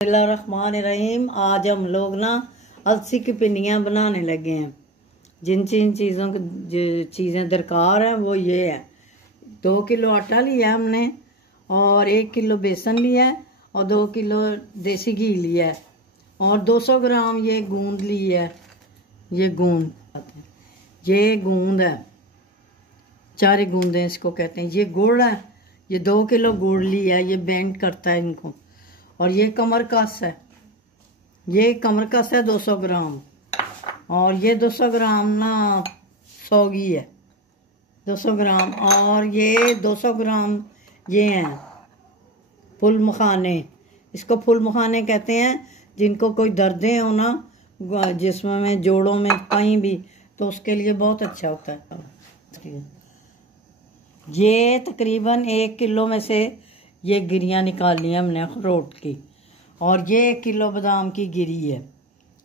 बिस्मिल्लाहिर्रहमानिर्रहीम। आज हम लोग ना अलसी की पिंडियाँ बनाने लगे हैं। जिन जिन चीज़ों की चीज़ें दरकार हैं वो ये है। 2 किलो आटा लिया हमने और 1 किलो बेसन लिया है और 2 किलो देसी घी लिया है और 200 ग्राम ये गूंद ली है। ये गूंद है, 4 गूंदें इसको कहते हैं। ये गुड़ है, ये 2 किलो गुड़ लिया है, ये बेंड करता है इनको। और ये कमर कस है, ये कमर कस है 200 ग्राम। और ये 200 ग्राम ना सौगी है, 200 ग्राम। और ये 200 ग्राम ये हैं फुल मखाने। इसको फुल मखाने कहते हैं। जिनको कोई दर्दें हो ना जिस्म में, जोड़ों में, कहीं भी, तो उसके लिए बहुत अच्छा होता है। ये तकरीबन 1 किलो में से ये गिरियाँ निकाली हैं हमने अखरोट की। और ये 1 किलो बादाम की गिरी है।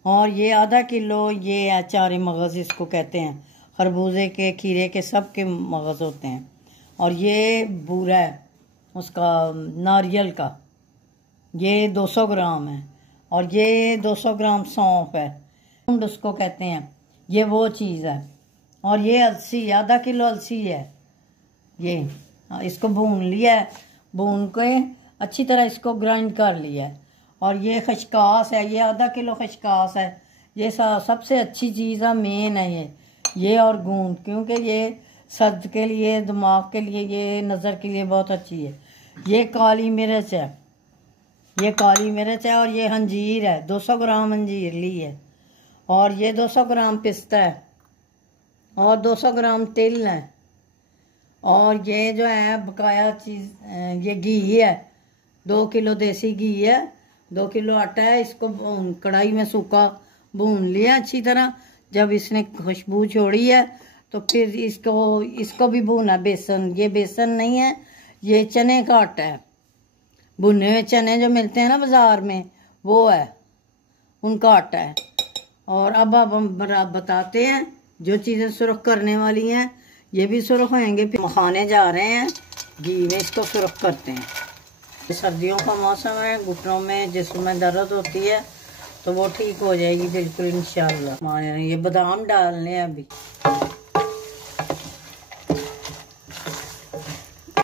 और ये आधा किलो ये अचारी मगज़ इसको कहते हैं। खरबूजे के, खीरे के, सब के मगज़ होते हैं। और ये बूरा है उसका, नारियल का, ये 200 ग्राम है। और ये 200 ग्राम सौंफ है, उसको कहते हैं। ये वो चीज़ है। और ये अलसी, आधा किलो अलसी है। ये इसको भून लिया है, भून के अच्छी तरह इसको ग्राइंड कर लिया है। और ये खशकास है, ये आधा किलो खशकास है। ये सबसे अच्छी चीज़ है, मेन है ये और गूंद, क्योंकि ये सद के लिए, दिमाग के लिए, ये नज़र के लिए बहुत अच्छी है। ये काली मिर्च है, ये काली मिर्च है। और ये अंजीर है, 200 ग्राम अंजीर ली है। और ये 200 ग्राम पिस्ता है और 200 ग्राम तिल है। और ये जो है बकाया चीज़, ये घी है, 2 किलो देसी घी है, 2 किलो आटा है। इसको कढ़ाई में सूखा भून लिया अच्छी तरह। जब इसने खुशबू छोड़ी है तो फिर इसको भी भूना। बेसन, ये बेसन नहीं है, ये चने का आटा है। भुने हुए चने जो मिलते हैं ना बाज़ार में, वो है, उनका आटा है। और अब हम बताते हैं जो चीज़ें सुरख करने वाली हैं, ये भी सुरख होंगे। फिर मखाने जा रहे हैं घी में, इसको सुरख करते हैं। सर्दियों का मौसम है, घुटनों में, जिस्म में दर्द होती है तो वो ठीक हो जाएगी बिल्कुल इंशाल्लाह। ये बादाम डालने हैं अभी।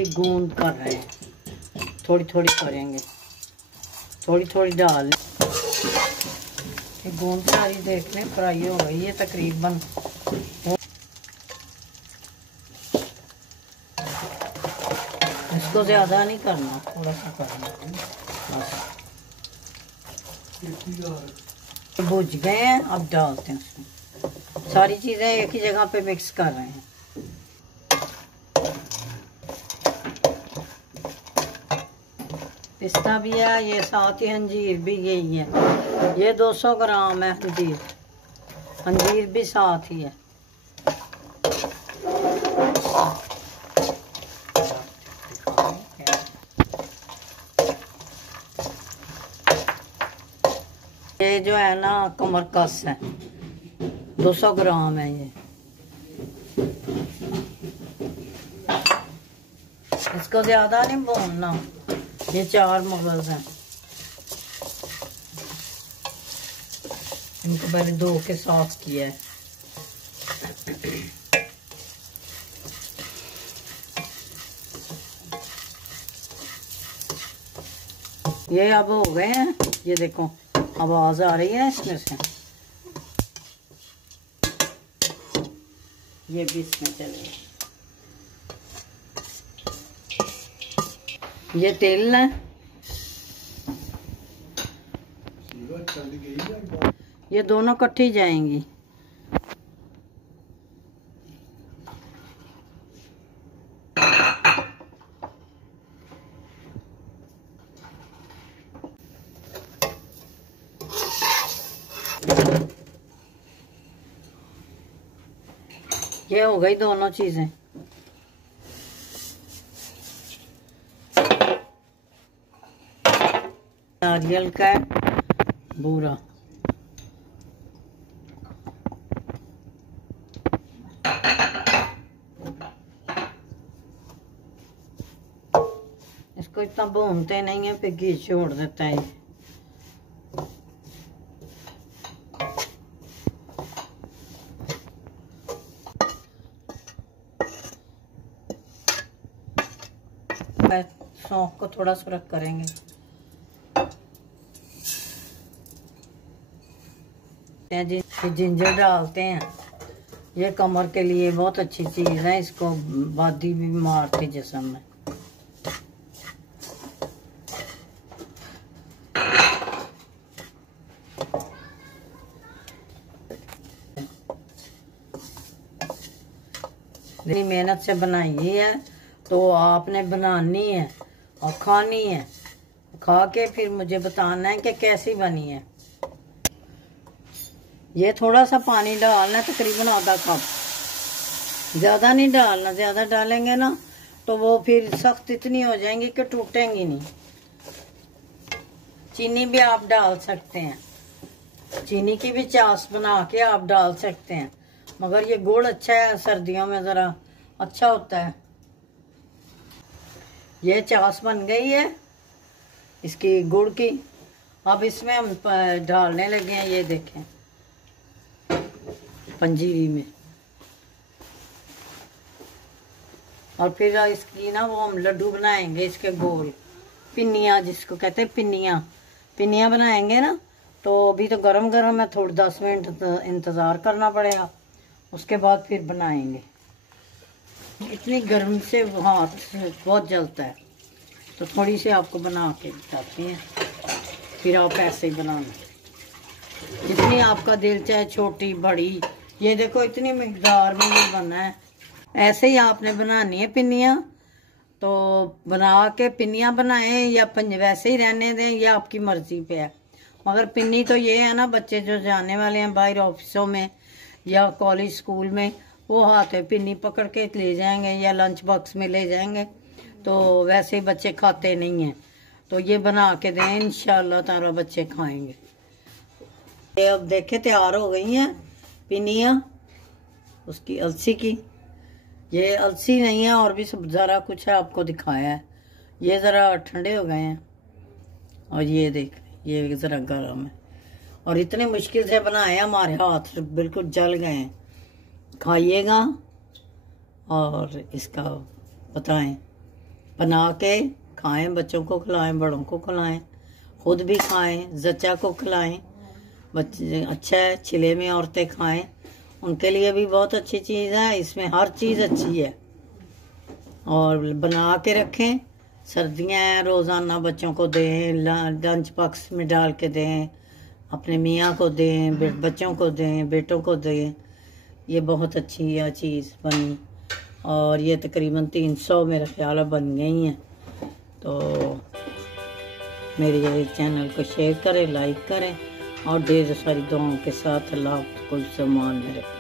गूंद कर रहे हैं, थोड़ी थोड़ी करेंगे, थोड़ी थोड़ी डाल। गूंद सारी देख लें फ्राई हो गई है तकरीबन। इसको ज़्यादा नहीं करना, थोड़ा सा करना बस। भुज गए हैं, अब डालते हैं उसमें। सारी चीज़ें एक ही जगह पे मिक्स कर रहे हैं। पिस्ता भी है, ये साथ ही अंजीर भी यही है। ये 200 ग्राम है अंजीर, अंजीर भी साथ ही है। ये जो है ना कमर कस है, 200 ग्राम है ये। इसको ज्यादा नहीं भूनना। ये 4 मगज़ हैं, इनको पहले धो के साफ किया है। ये अब हो गए हैं, ये देखो आवाज आ रही है इसमें से। ये भी इसमें चले। ये तेल है, ये दोनों इकट्ठी जाएंगी। ये हो गई दोनों चीजें। नारियल का बूरा, इसको इतना भूनते नहीं है, फिर घी छोड़ देता है। सौंफ को थोड़ा सुरख करेंगे। जिंजर डालते हैं, ये कमर के लिए बहुत अच्छी चीज़ है, इसको बादी भी मारती जिस्म में। इतनी मेहनत से बनाई है तो आपने बनानी है और खानी है, खा के फिर मुझे बताना है कि कैसी बनी है। ये थोड़ा सा पानी डालना है, तकरीबन आधा कप, ज़्यादा नहीं डालना, ज़्यादा डालेंगे ना तो वो फिर सख्त इतनी हो जाएंगी कि टूटेंगी नहीं। चीनी भी आप डाल सकते हैं, चीनी की भी चास बना के आप डाल सकते हैं, मगर ये गुड़ अच्छा है, सर्दियों में ज़रा अच्छा होता है। ये चास बन गई है इसकी गुड़ की। अब इसमें हम डालने लगे हैं, ये देखें पंजीरी में, और फिर इसकी ना वो हम लड्डू बनाएंगे, इसके गोल पिन्नियाँ जिसको कहते हैं, पिन्नियाँ बनाएंगे ना। तो अभी तो गरम गरम है, थोड़ी 10 मिनट इंतज़ार करना पड़ेगा, उसके बाद फिर बनाएंगे। इतनी गर्मी से हाथ बहुत जलता है, तो थोड़ी सी आपको बना के बताती हैं, फिर आप ऐसे ही बनाना, जितनी आपका दिल चाहे, छोटी बड़ी। ये देखो इतनी मिकदार में ये बना है, ऐसे ही आपने बनानी है पिन्नियाँ। तो बना के पिन्नियाँ बनाएं या वैसे ही रहने दें, ये आपकी मर्जी पे है। मगर पिन्नी तो ये है ना, बच्चे जो जाने वाले हैं बाहर ऑफिसों में या कॉलेज स्कूल में, वो हाथ में पिन्नी पकड़ के ले जाएंगे या लंच बॉक्स में ले जाएंगे, तो वैसे ही बच्चे खाते नहीं हैं। तो ये बना के दें, इंशाल्लाह ताला बच्चे खाएंगे। ये अब देखे तैयार हो गई हैं पिन्नियाँ उसकी अलसी की। ये अलसी नहीं है, और भी सब ज़रा कुछ है, आपको दिखाया है। ये ज़रा ठंडे हो गए हैं, और ये देख, ये ज़रा गर्म है, और इतने मुश्किल से बनाए, हमारे हाथ बिल्कुल जल गए हैं। खाइएगा और इसका बताएं, बना के खाएं, बच्चों को खिलाएं, बड़ों को खिलाएं, खुद भी खाएं, जच्चा को खिलाएं। बच्चे अच्छा है, चिले में औरतें खाएं, उनके लिए भी बहुत अच्छी चीज़ है, इसमें हर चीज़ अच्छी है। और बना के रखें, सर्दियाँ हैं, रोज़ाना बच्चों को दें, लंच बॉक्स में डाल के दें, अपने मियाँ को दें, बच्चों को दें, बेटों को दें। ये बहुत अच्छी यह चीज़ बनी, और ये तकरीबन 300 मेरे ख्याल बन गई हैं। तो मेरे चैनल को शेयर करें, लाइक करें, और ढेर सारी दुआओं के साथ अल्लाह को मान में रखें।